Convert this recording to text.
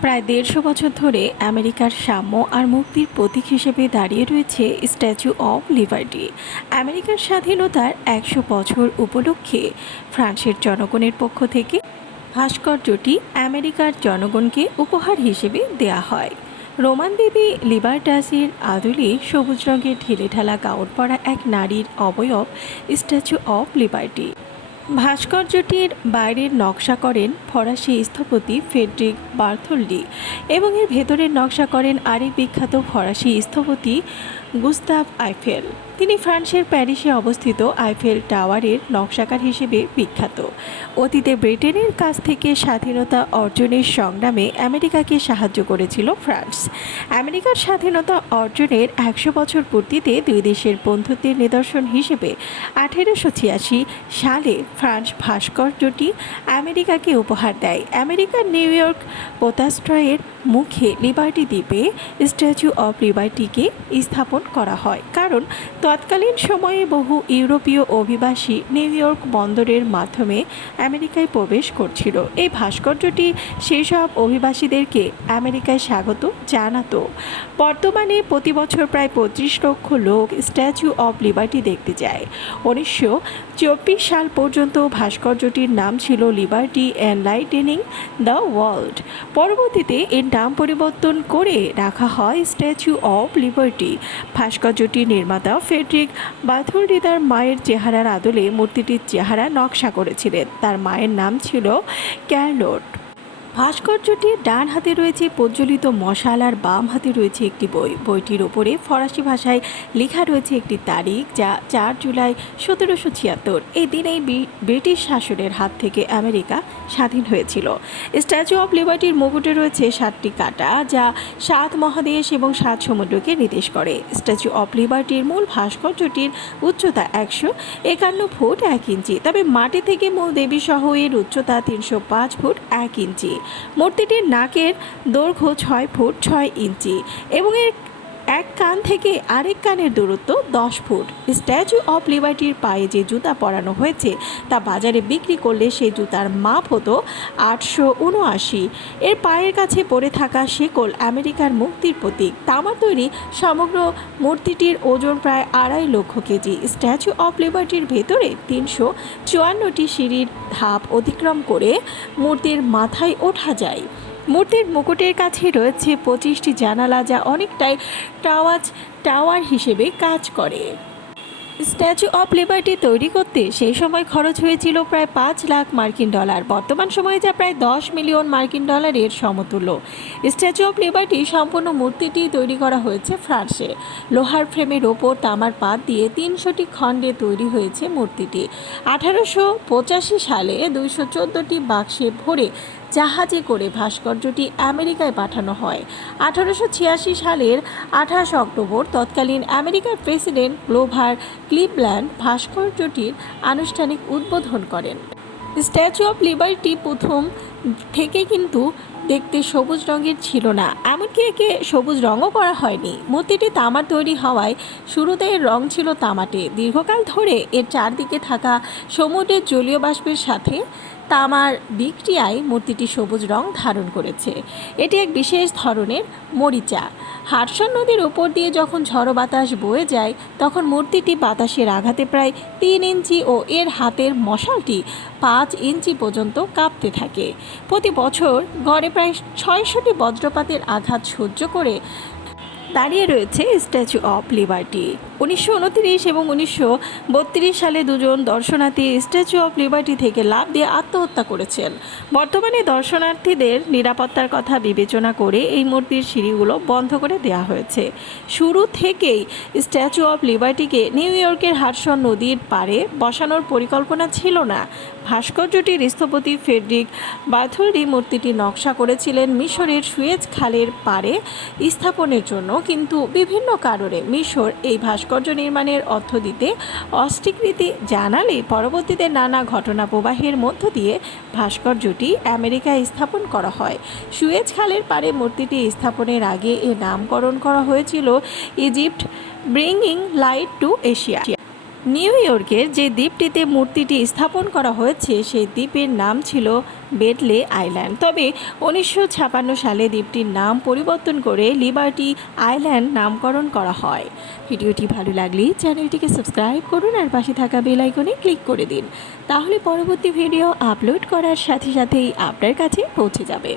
প্রায় দেড়শো বছর ধরে আমেরিকার সাম্য আর মুক্তির প্রতীক হিসেবে দাঁড়িয়ে রয়েছে স্ট্যাচু অব লিবার্টি আমেরিকার স্বাধীনতার একশো বছর উপলক্ষে ফ্রান্সের জনগণের পক্ষ থেকে ভাস্কর্যটি আমেরিকার জনগণকে উপহার হিসেবে দেয়া হয়। রোমান দেবী লিবার্টাসের আদলে সবুজ রঙের ঢিলেঢালা গাউন পরা এক নারীর অবয়ব স্ট্যাচু অব লিবার্টি ভাস্কর্যটির বাইরের নকশা করেন ফরাসি স্থপতি ফেডরিক বার্থোল্ডি এবং এর ভেতরের নকশা করেন আরেক বিখ্যাত ফরাসি স্থপতি গুস্তাভ আইফেল। তিনি ফ্রান্সের প্যারিসে অবস্থিত আইফেল টাওয়ারের নকশাকার হিসেবে বিখ্যাত। অতীতে ব্রিটেনের কাছ থেকে স্বাধীনতা অর্জনের সংগ্রামে আমেরিকাকে সাহায্য করেছিল ফ্রান্স। আমেরিকার স্বাধীনতা অর্জনের একশো বছর পূর্তিতে দুই দেশের বন্ধুত্বের নিদর্শন হিসেবে আঠেরোশো ছিয়াশি সালে ফ্রান্স ভাস্কর্যটি আমেরিকাকে উপহার দেয়। আমেরিকার নিউ ইয়র্ক পোতাস্ট্রয়ের মুখে লিবার্টি দ্বীপে স্ট্যাচু অফ লিবার্টিকে স্থাপন করা হয়। কারণ তৎকালীন সময়ে বহু ইউরোপীয় অভিবাসী নিউ ইয়র্ক বন্দরের মাধ্যমে আমেরিকায় প্রবেশ করছিল। এই ভাস্কর্যটি সেসব অভিবাসীদেরকে আমেরিকায় স্বাগত জানাতো। বর্তমানে প্রতি বছর প্রায় পঁচিশ লক্ষ লোক স্ট্যাচু অফ লিবার্টি দেখতে যায়। উনিশশো চব্বিশ সাল পর্যন্ত ভাস্কর্যটির নাম ছিল liberty and lightening the world. পরবর্তীতে এর নাম পরিবর্তন করে রাখা হয় স্ট্যাচু অফ লিবার্টি। ভাস্কর্যটির নির্মাতা ফেডরিক বাথুলডি তার মায়ের চেহারার আদলে মূর্তিটির চেহারা নকশা করেছিলেন। তার মায়ের নাম ছিল ক্যারলোট। ভাস্কর্যটির ডান হাতে রয়েছে, প্রজ্বলিত মশাল, আর বাম হাতে রয়েছে একটি বই। বইটির ওপরে ফরাসি ভাষায় লেখা রয়েছে একটি তারিখ, যা চার জুলাই সতেরোশো ছিয়াত্তর। এই দিনেই ব্রিটিশ শাসনের হাত থেকে আমেরিকা স্বাধীন হয়েছিল। স্ট্যাচু অফ লিবার্টির মুকুটে রয়েছে সাতটি কাটা, যা সাত মহাদেশ এবং সাত সমুদ্রকে নির্দেশ করে। স্ট্যাচু অফ লিবার্টির মূল ভাস্কর্যটির উচ্চতা একশো একান্ন ফুট এক ইঞ্চি, তবে মাটি থেকে মূল দেবী সহ এর উচ্চতা তিনশো পাঁচ ফুট এক ইঞ্চি। মূর্তিটির নাকের দৈর্ঘ্য ছয় ফুট ছয় ইঞ্চি এবং এর এক কান থেকে আরেক কানের দূরত্ব দশ ফুট। স্ট্যাচু অফ লিবার্টির পায়ে যে জুতা পরানো হয়েছে, তা বাজারে বিক্রি করলে সেই জুতার মাপ হতো আটশো উনআশি। এর পায়ের কাছে পড়ে থাকা শেকল আমেরিকার মুক্তির প্রতীক। তামা তৈরি সমগ্র মূর্তিটির ওজন প্রায় আড়াই লক্ষ কেজি। স্ট্যাচু অফ লিবার্টির ভেতরে তিনশো চুয়ান্নটি সিঁড়ির ধাপ অতিক্রম করে মূর্তির মাথায় ওঠা যায়। মূর্তির মুকুটের কাছে রয়েছে পঁচিশটি জানালা যা অনেকটাই টাওয়াজ, টাওয়ার হিসেবে কাজ করে। স্ট্যাচু অফ লিবার্টি তৈরি করতে সেই সময় খরচ হয়েছিল প্রায় পাঁচ লাখ মার্কিন ডলার। বর্তমান সময়ে যা প্রায় দশ মিলিয়ন মার্কিন ডলারের সমতুল্য। স্ট্যাচু অফ লিবার্টি সম্পূর্ণ মূর্তিটি তৈরি করা হয়েছে ফ্রান্সে। লোহার ফ্রেমের ওপর তামার পাত দিয়ে তিনশোটি খণ্ডে তৈরি হয়েছে মূর্তিটি। আঠারোশো পঁচাশি সালে দুইশো চোদ্দোটি বাক্সে ভরে জাহাজে করে ভাস্কর্যটি আমেরিকায় পাঠানো হয়। আঠারোশো ছিয়াশি সালের আঠাশ অক্টোবর তৎকালীন আমেরিকার প্রেসিডেন্ট গ্লোভার ক্লিভল্যান্ড ভাস্কর্যটির আনুষ্ঠানিক উদ্বোধন করেন। স্ট্যাচু অফ লিবার্টি প্রথম থেকে কিন্তু দেখতে সবুজ রঙের ছিল না, এমনকি একে সবুজ রঙও করা হয়নি। মূর্তিটি তামার তৈরি হওয়ায় শুরুতে এর রং ছিল তামাটে। দীর্ঘকাল ধরে এর চারদিকে থাকা সমুদ্রের জলীয় বাষ্পের সাথে তামার বিক্রিয়ায় মূর্তিটি সবুজ রং ধারণ করেছে। এটি এক বিশেষ ধরনের মরিচা। হারসন নদীর উপর দিয়ে যখন ঝড়ো বাতাস বয়ে যায়, তখন মূর্তিটি বাতাসের আঘাতে প্রায় তিন ইঞ্চি ও এর হাতের মশালটি পাঁচ ইঞ্চি পর্যন্ত কাঁপতে থাকে। প্রতি বছর গড়ে প্রায় ছয়শটি বজ্রপাতের আঘাত সহ্য করে দাঁড়িয়ে রয়েছে স্ট্যাচু অফ লিবার্টি। উনিশশো উনত্রিশ এবং উনিশশো বত্রিশ সালে দুজন দর্শনার্থী স্ট্যাচু অফ লিবার্টি থেকে লাভ দিয়ে আত্মহত্যা করেছেন। বর্তমানে দর্শনার্থীদের নিরাপত্তার কথা বিবেচনা করে এই মূর্তির সিঁড়িগুলো বন্ধ করে দেওয়া হয়েছে। শুরু থেকেই স্ট্যাচু অফ লিবার্টিকে নিউ ইয়র্কের হাডসন নদীর পাড়ে বসানোর পরিকল্পনা ছিল না। ভাস্কর্যটির স্থপতি ফেডরিক বাথুলডি মূর্তিটি নকশা করেছিলেন মিশরের সুয়েজ খালের পাড়ে স্থাপনের জন্য, কিন্তু বিভিন্ন কারণে মিশর এই ভাস্কর্য নির্মাণের অর্থ দিতে অস্বীকৃতি জানালে পরবর্তীতে নানা ঘটনা প্রবাহের মধ্য দিয়ে ভাস্কর্যটি আমেরিকায় স্থাপন করা হয়। সুয়েজ খালের পারে মূর্তিটি স্থাপনের আগে এ নামকরণ করা হয়েছিল Egypt bringing light to Asia. New ইয়র্কের যে দ্বীপটিতে মূর্তিটি স্থাপন করা হয়েছে, সেই দ্বীপের নাম ছিল বেডলে আইল্যান্ড। তবে উনিশশো সালে দ্বীপটির নাম পরিবর্তন করে লিবার্টি আইল্যান্ড নামকরণ করা হয়। ভিডিওটি ভালো লাগলে চ্যানেলটিকে সাবস্ক্রাইব করুন আর পাশে থাকা বেল আইকনে ক্লিক করে দিন। তাহলে পরবর্তী ভিডিও আপলোড করার সাথে সাথেই আপনার কাছে পৌঁছে যাবে।